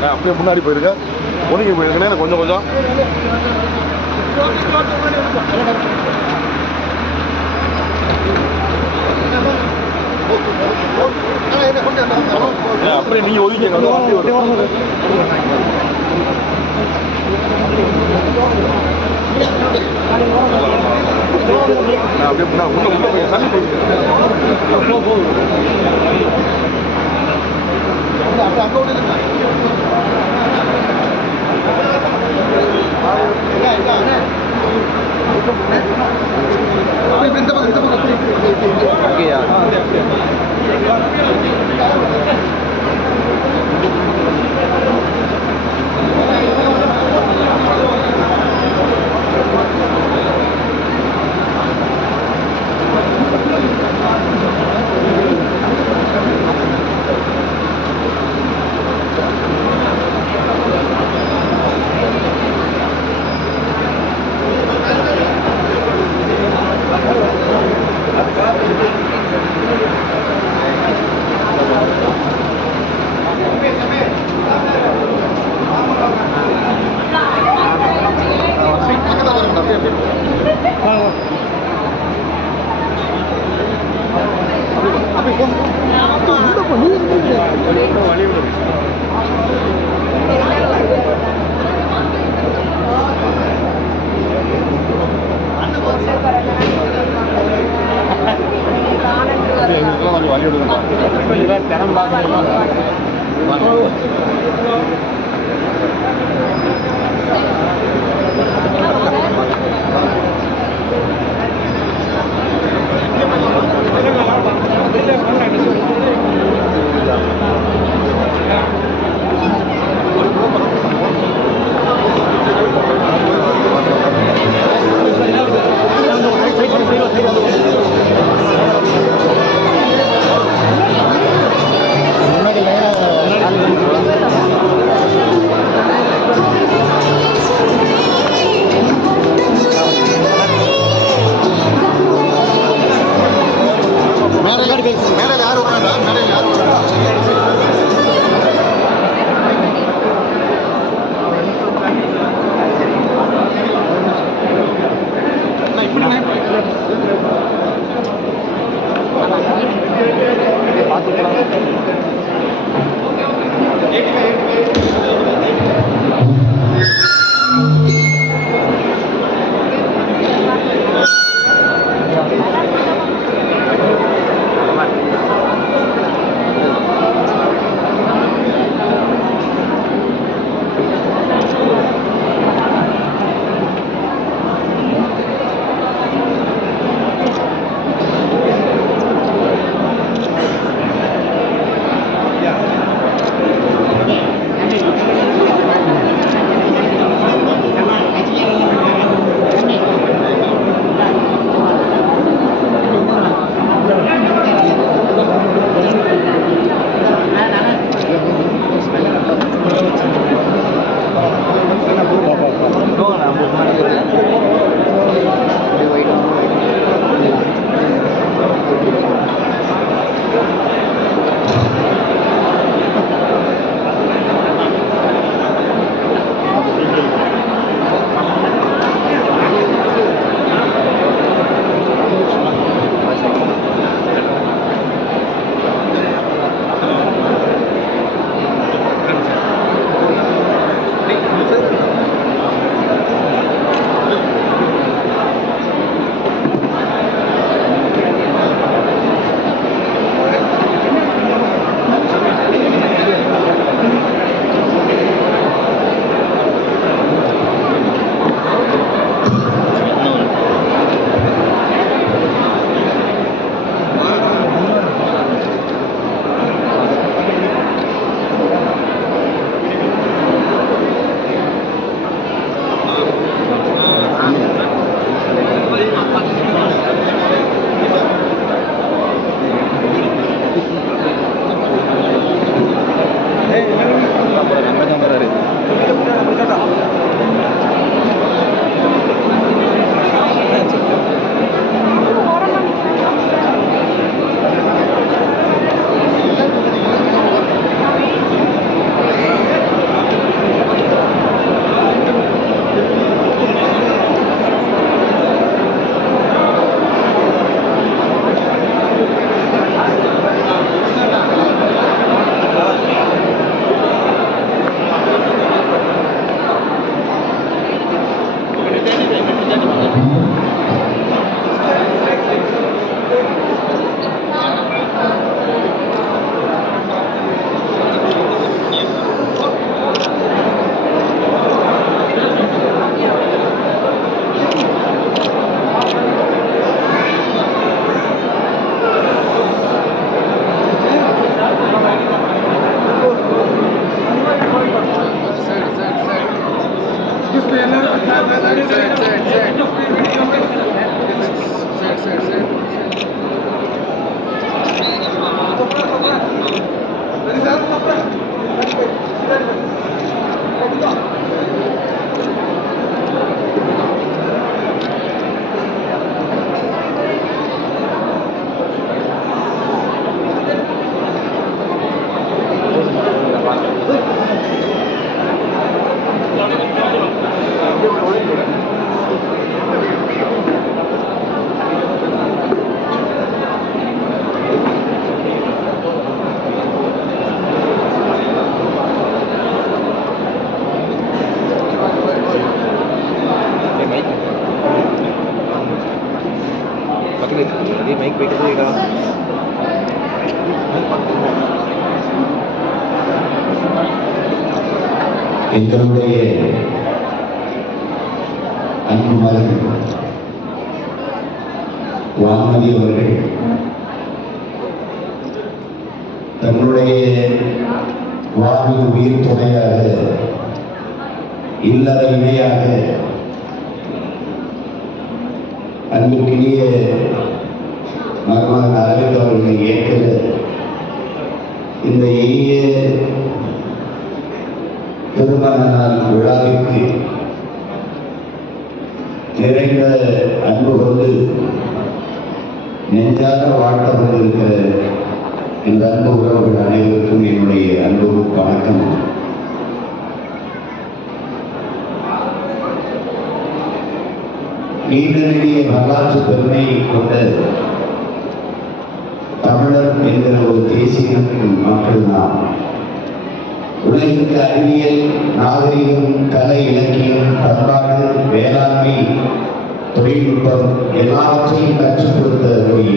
நான் அப்படியே முன்னாடி போயிருக்கேன் ஒதுங்கி போயிருக்கேன் கொஞ்சம் கொஞ்சம். அப்படியே நீங்க ஒதுங்கி கொஞ்சம் வண்டி அப்படியே முன்னாடி உள்ள உள்ள போய் தள்ளி போயிருக்கேன் எங்களுக்கெல்லாம் எங்களுடைய அன்பு மகன் வான்மதி அவர்கள் தங்களுடைய வாழ்வில் உயிர் துணையாக இல்லற இணையாக அன்புக்கினிய மகமான அரவிந்த் அவர்களை ஏற்கிற இந்த இனிய திருமண நாள் விழாவிற்கு நிறைந்த அன்பு கொண்டு நெஞ்சாக வாழ்த்த கொண்டிருக்கிற இந்த அன்பு உறவுகள் அனைவருக்கும் என்னுடைய அன்பு வணக்கம். நீண்ட நெடிய வரலாற்று பெருமை கொண்ட தமிழர் என்கிற ஒரு தேசிய மக்கள் தான் உலகிற்கு அறிவியல் நாகரிகம் கலை இலக்கியம் பண்பாடு வேளாண்மை தொழில்நுட்பம் எல்லாவற்றையும் கற்றுக் கொடுத்த ஒரு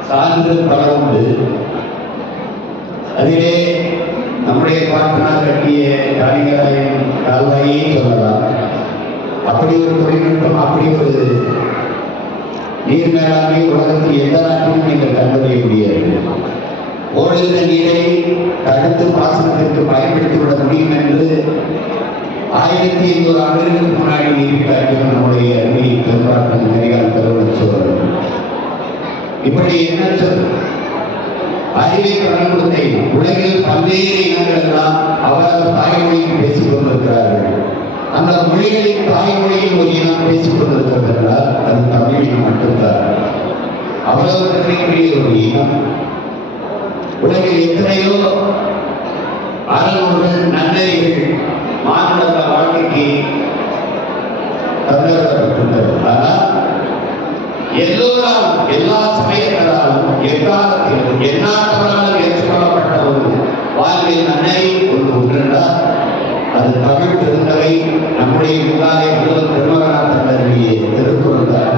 சான்று பல உண்டு. அதிலே நம்முடைய பாட்டனார் கட்டிய கலைஞரையும் கல்வையே சொல்லலாம். அப்படி ஒரு தொழில்நுட்பம் அப்படி ஒரு நீர் மேலாண்மை உலகத்தில் எந்த நாட்டிலும் நீங்கள் கண்டறிய முடியாது. ஓடுகிற நீரை தடுத்து பாசனத்திற்கு பயன்படுத்திவிட முடியும் என்று ஆயிரத்தி ஐநூறு ஆண்டுகளுக்கு முன்னாடி நீரிட்டார்கள் நம்முடைய அருமை பெரும்பாட்டன் கரிகால் பெருவன் சோழர் இப்படி என்ன சொல்? அறிவை கடன் உலகில் பல்வேறு இனங்கள் எல்லாம் அவரது தாய்மொழியில் பேசிக் கொண்டிருக்கிறார்கள். அந்த மொழிகளின் தாய்மொழியில் ஒரு இனம் பேசிக் கொண்டிருக்கிறது என்றால் அது தமிழ் இனம் மட்டும்தான். அவ்வளவு தன்மைக்குரிய ஒரு இனம் உலகில் எத்தனையோ அறநூல்கள் நன்னறிகள் மானுட வாழ்க்கைக்கு தந்தப்பட்டுள்ளது ஆனால் எல்லோராலும் எல்லா சமயங்களாலும் எக்காலத்திலும் எந்நாட்டவராலும் ஏற்றுக்கொள்ளப்பட்ட ஒரு வாழ்வில் நன்மை ஒரு ஒன்றென்றால் அது தமிழ் திருந்தவை நம்முடைய முன்னாலே முதல் திருமகனார் தந்தருடைய திருக்குறள்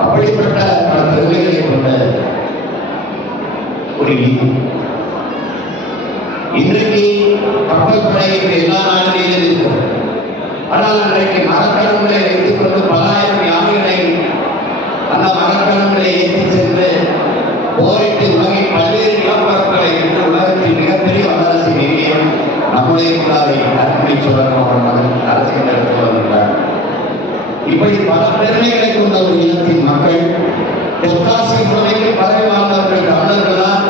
அப்படிப்பட்ட பல ஒரு இன்றைக்கு கப்பல் படையில் எல்லா நாடுகளிலும் இருக்கிறது. ஆனால் இன்றைக்கு மரக்கலங்களை வைத்துக் கொண்டு பல்லாயிரம் யானைகளை அந்த மரக்கலங்களை ஏற்றி சென்று போரிட்டு உலகின் பல்வேறு நிலப்பரப்புகளை உலகத்தில் மிகப்பெரிய வல்லரசு நிலையம் நம்முடைய சொல்லணும் அரசியல் எடுத்து வருகிறார் இப்படி பல பெருமைகளை கொண்ட ஒரு இனத்தின் மக்கள் தெற்காசிய முறையில் பதவி வாழ்ந்தவர்கள் தமிழர்கள்தான்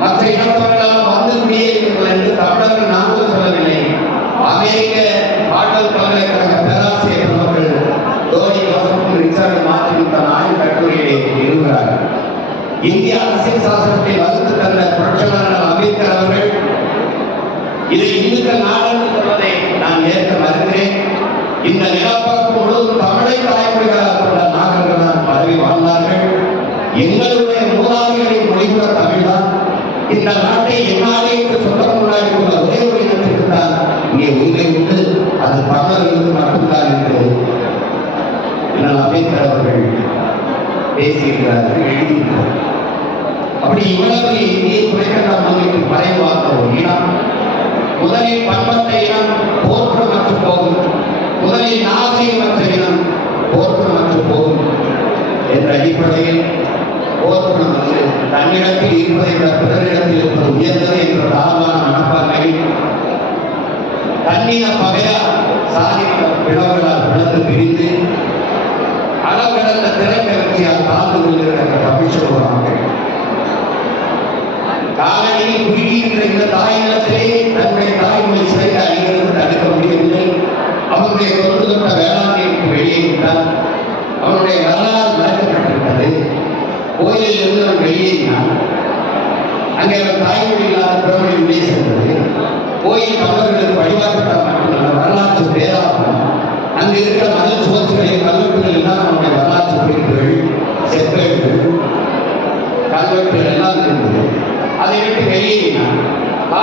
மற்ற இனத்தவர்களால் வந்து குடியேறியவர்கள் என்று தமிழர்கள் நாங்கள் சொல்லவில்லை. அமெரிக்க பாடல்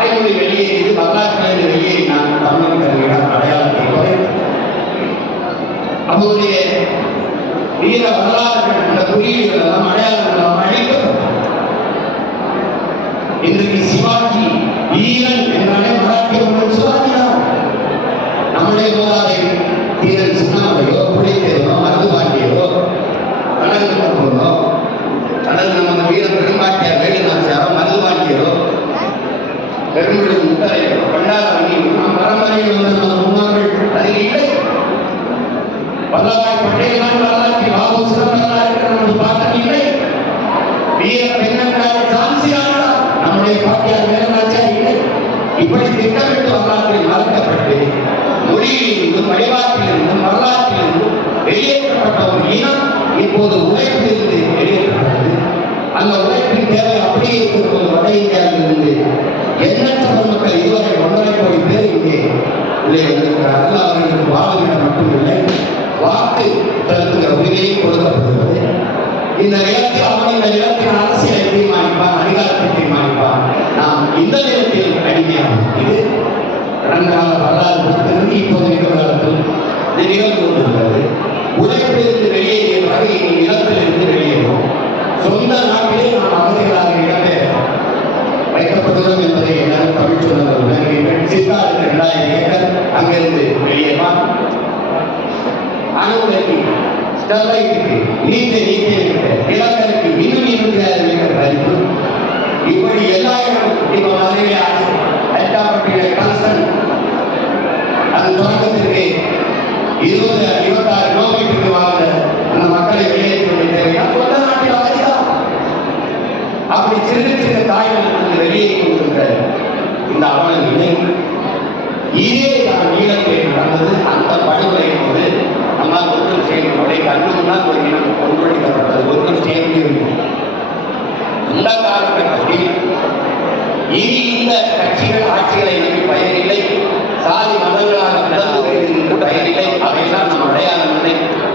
தாய்மொழி வெளியேறியது வரலாற்றிலிருந்து வெளியேறினான் தமிழ் கல்வியிடம் அடையாளத்தை அவருடைய வீர வரலாறுகள் அந்த குறியீடுகள் எல்லாம் எல்லாம் அழிக்கப்பட்டது இன்றைக்கு சிவாஜி வீரன் என்றாலே மராட்டிய சிவாஜி நம்முடைய மூதாதை பெருமொழி முத்தரையரோ பண்டாரமணி நம் பரம்பரையில் வந்த நமது முன்னோர்கள் அதில் இல்லை. வல்லவாய் பட்டேல் தான் வரலாற்றில் பாபு சிதம்பரம் இருக்கிற நமது பாட்டன் இல்லை. வீர பெண்ணக்காரி ஜான்சி நம்முடைய பாட்டியார் வேலுநாச்சியார் இல்லை. இப்படி திட்டமிட்டு வரலாற்றில் மறக்கப்பட்டு மொழியிலிருந்து பரிவாற்றிலிருந்து வரலாற்றிலிருந்து வெளியேற்றப்பட்ட ஒரு இனம் இப்போது உழைப்பிலிருந்து வெளியேற்றப்பட்டது. அந்த உழைப்பின் தேவை அப்படியே இருக்கிற வட இந்தியாவிலிருந்து. என்ன உள்ளே வந்திருக்கிறார்கள் அவர்களுக்கு வாழ்விடம் மட்டுமில்லை வாக்கு செலுத்துகிற உரிமையும் கொடுக்கப்படுகிறது இந்த நிலத்தில் அவன் இந்த நிலத்தின் அரசியலை தீர்மானிப்பான் அதிகாரத்தை தீர்மானிப்பான் நாம் இந்த நேரத்தில் அடிமையாகும் இது கடந்த கால வரலாறு புத்தகத்தில் இப்போது நிகழ்காலத்தில் நிகழ்ந்து கொண்டிருக்கிறது உழைப்பிலிருந்து வெளியேறிய நிலத்திலிருந்து வெளியேறும். சொந்த நாட்டிலே நாம் அகதிகளாக இடம்பெயர் வைக்கப்பட்டுள்ளோம் என்பதை எல்லாரும் தமிழ் சொன்னது உணர்கிறீர்கள் சித்தாறு இரண்டாயிரம் ஏக்கர் அங்கிருந்து வெளியேமா அணுகுலைக்கு ஸ்டெர்லைட்டுக்கு நீச்சல் நீச்சல்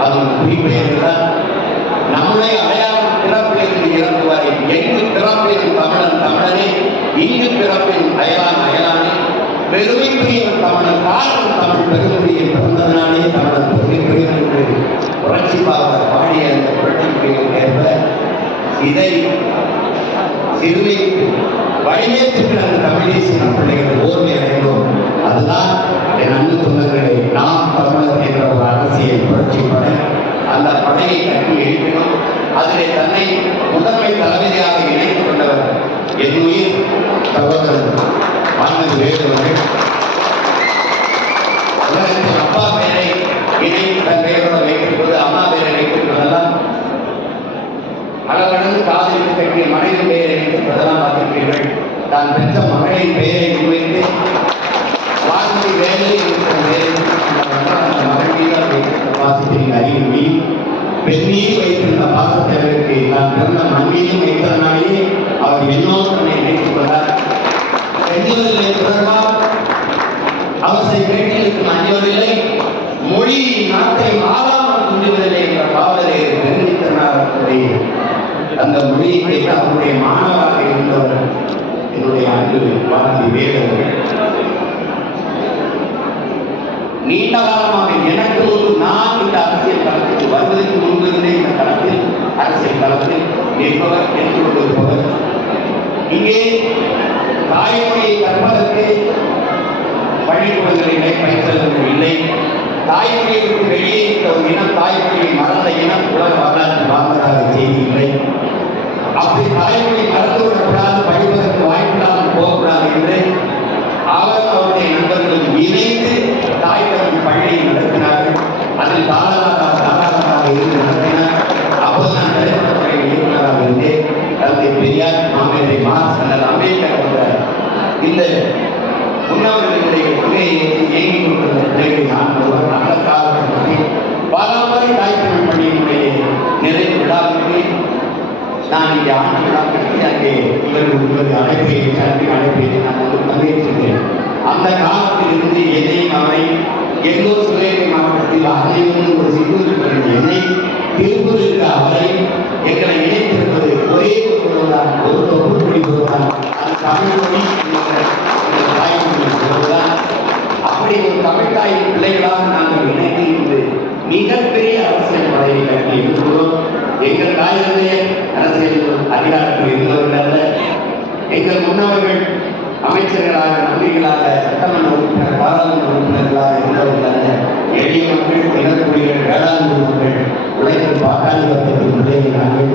இல்லை அது ஒரு குறிப்பெயர்தான் நம்முடைய அடையாளம் பிறப்பிலிருந்து இறந்து எங்கு பிறப்பின் தமிழன் தமிழனே இங்கு பிறப்பின் அயலான் அயலானே. பெருமைக்குரியவன் தமிழன் காரணம் தமிழ் பெருமையை பிறந்ததனாலே தமிழன். பெருமைக்குரியவன் என்று புரட்சி பாவலர் பாடிய அந்த புரட்சிக்குரியவன் இதை இதை சிறுமைக்கு வழிமேற்றுக்கிற அந்த தமிழேசிய பிள்ளைகள் ஓர்மை அடைந்தோம். அதுதான் என் அன்பு சொந்தங்களே நாம் தமிழர் என்ற ஒரு அரசியல் புரட்சி படை அந்த படையை கட்டி எழுப்பினோம். அதிலே தன்னை முதன்மை தளபதியாக இணைத்துக் கொண்டவர் என் உயிர் சகோதரர் ஆனந்த் வேலுவர்கள் உலகத்தில் அப்பா பெயரை இணைத்து தன் பெயரோடு வைத்திருப்பது அம்மா பெயரை வைத்திருப்பதெல்லாம் அளவடங்கு காதலித்து கட்டிய மனைவி பெயரை வைத்திருப்பதெல்லாம் பார்த்திருப்பீர்கள் தான் பெற்ற மகளின் பெயரை முன்வைத்து வாழ்க்கை வேலை இருக்கிற பெயரை அந்த மகள் மீது வாசித்திருந்த அறிவுமி வைத்திருந்த பாசத்தேவருக்கு நான் பிறந்த மண்ணிலும் வைத்ததனாலேயே அவர் என்னோடு தன்னை இணைத்துக் கொண்டார். பெண்களிலே தொடர்பாக அவசை பேட்டிகளுக்கு அஞ்சவதில்லை மொழி நாட்டை ஆளாமல் துண்டுவதில்லை என்ற பாவலரை பெருமித்தனார் அந்த மொழியை அவருடைய மாணவராக இருந்தவர் என்னுடைய அன்பு பாரதி வேதவர்கள். நீண்ட காலமாக எனக்கு ஒரு நான் இந்த அரசியல் களத்துக்கு வருவதற்கு முன்பிருந்தே இந்த களத்தில் அரசியல் களத்தில் நிற்பவர் நின்று கொண்டிருப்பவர் இங்கே தாய்மொழியை கற்பதற்கு பள்ளிக்கூடங்கள் பயிற்சி இல்லை தாய்மொழியை வெளியே இருக்கிற ஒரு இனம் தாய்மொழியை மறந்த இனம் உலக வரலாற்றில் வாழ்ந்ததாக செய்தில்லை அப்படி தாய்மொழி மறந்து விடக்கூடாது படிப்பதற்கு வாய்ப்பில்லாமல் போகக்கூடாது என்று அவர் அவருடைய நண்பர்கள் இணைந்து விழாவிற்கு அங்கே உங்களது அழைப்பை அன்பின் அழைப்பை நான் வந்து அந்த காலத்தில் என்னையும் அவரை எங்கோ சிவகங்கை மாவட்டத்தில் ஒரு என்னை திருப்பூர் அவரை எங்களை இணைத்திருப்பது ஒரே ஒரு ஒரு அது தமிழ் மொழி என்ற இந்த தாய்மொழி குழுதான் அப்படி ஒரு தமிழ் தாயின் பிள்ளைகளாக நாங்கள் இணைந்து இன்று மிகப்பெரிய அரசியல் படையை கட்டியிருக்கிறோம் எங்கள் முன்னவர்கள் அமைச்சர்களாக மந்திரிகளாக சட்டமன்ற உறுப்பினர் பாராளுமன்ற உறுப்பினர்களாக இருந்தவர்களாக எளிய மக்கள் தினக்குடிகள் வேளாண் மக்கள் உழைக்கும் பாட்டாளி வர்க்கத்தின் பிள்ளைகள் நாங்கள்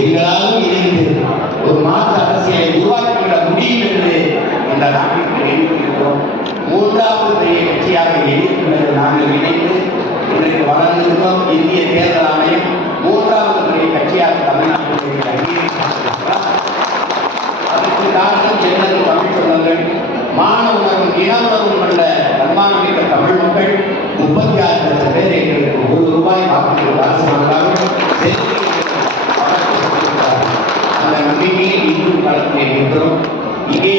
எங்களாலும் இணைந்து ஒரு மாற்று அரசியலை உருவாக்கிவிட முடியும் என்று இந்த நாட்டிற்கு எண்ணியிருக்கிறோம் மூன்றாவது பெரிய கட்சியாக எண்ணியிருக்கிறது நாங்கள் இணைந்து இன்றைக்கு வளர்ந்திருக்கிறோம். இந்திய தேர்தல் ஆணையம் மூன்றாவது பெரிய கட்சியாக தமிழ்நாட்டில் அங்கீகரித்திருக்கிறார் இன்றும் களத்தில் இங்கே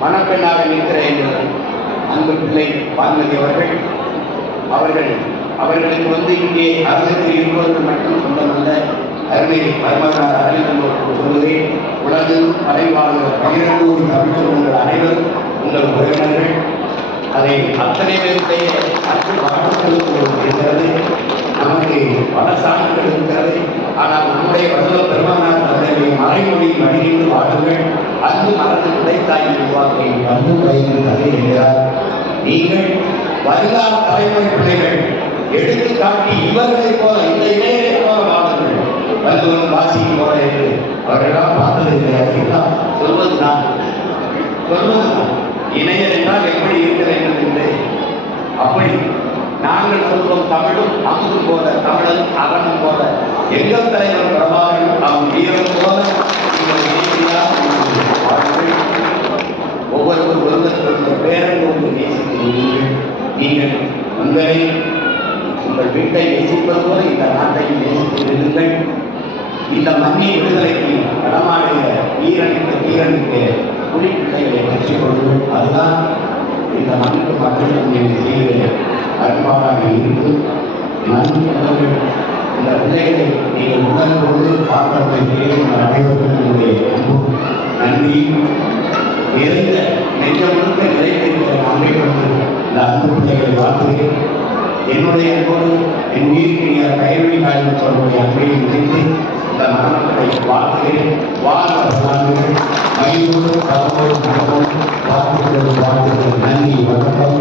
மணப்பெண்ணாக நிற்கிற எங்கள் அன்பு பிள்ளை பார்மதி அவர்கள் அவர்கள் அவர்களுக்கு வந்து இங்கே அரங்கத்தில் இருப்பவர்கள் மட்டும் சொந்தமல்ல அருமை பரமகார அறிவித்தோருக்கு சொல்லுகிறேன் உலகு மறைவாக பகிரங்கூர் கோடி தமிழ் அனைவரும் உங்கள் உறவினர்கள் அதை அத்தனை பேருடைய அச்சு வாழ்த்துக்களுக்கு இருக்கிறது நமக்கு பல சான்றுகள் இருக்கிறது ஆனால் நம்முடைய வள்ளுவ பெருமானார் அவர்களை மறைமொழி வழியிட்டு வாழுங்கள். அன்பு மறந்து உடைத்தாய் உருவாக்கி. வந்து பயிர் கதை என்கிறார் நீங்கள் வருங்கால தலைமுறை பிள்ளைகள் எடுத்து காட்டி இவர்களை போல இந்த இளையரை போல வாழுங்கள். வள்ளுவன் வாசிக்கு போல என்று அவர்களெல்லாம் பார்த்தது கிடையாது சொல்வது நான். சொல்வது நான். இணையர் என்றால் எப்படி இருக்க வேண்டும் என்று அப்படி நாங்கள் சொல்வோம் தமிழும் அமுது போல தமிழன் அறமும் போல எங்கள் தலைவர் பிரபாகரன் அவன் வீரம் போல ஒவ்வொருவர் ஒருவர் ஒருவர் பேரன் கொண்டு நேசிக்கிறீர்கள் நீங்கள் உங்களை உங்கள் வீட்டை நேசிப்பது போல இந்த நாட்டையும் நேசித்திருந்தீர்கள் இந்த மண்ணின் விடுதலைக்கு களமாடிய வீரனுக்கு வீரனுக்கு புலிப்பிள்ளைகளை பெற்றுக் கொள்ளுங்கள். அதுதான் இந்த மண்ணுக்கு மக்களுக்கு நீங்கள் செய்கிற அன்பாக இருக்கும் நண்பர்கள் இந்த பிள்ளைகளை நீங்கள் உணர்வோடு பார்ப்பதை தெரியும் அனைவருக்கும் என்னுடைய அன்பும் நன்றி நிறைந்த நெஞ்ச முழுக்க நிறைந்திருக்கிற நன்றி கொண்டு இந்த அன்பு பிள்ளைகளை வாழ்த்துகிறேன். என்னுடைய அன்போடு என் உயிருக்கு கைவழி காலம் தொடர்புடைய அன்பையை நினைத்து இந்த மரணத்தை வாழ்த்துகிறேன். வாழ்ந்த வாழ்த்துகள் மயிலோடு கலவோடு நடக்கும் நன்றி வணக்கம்.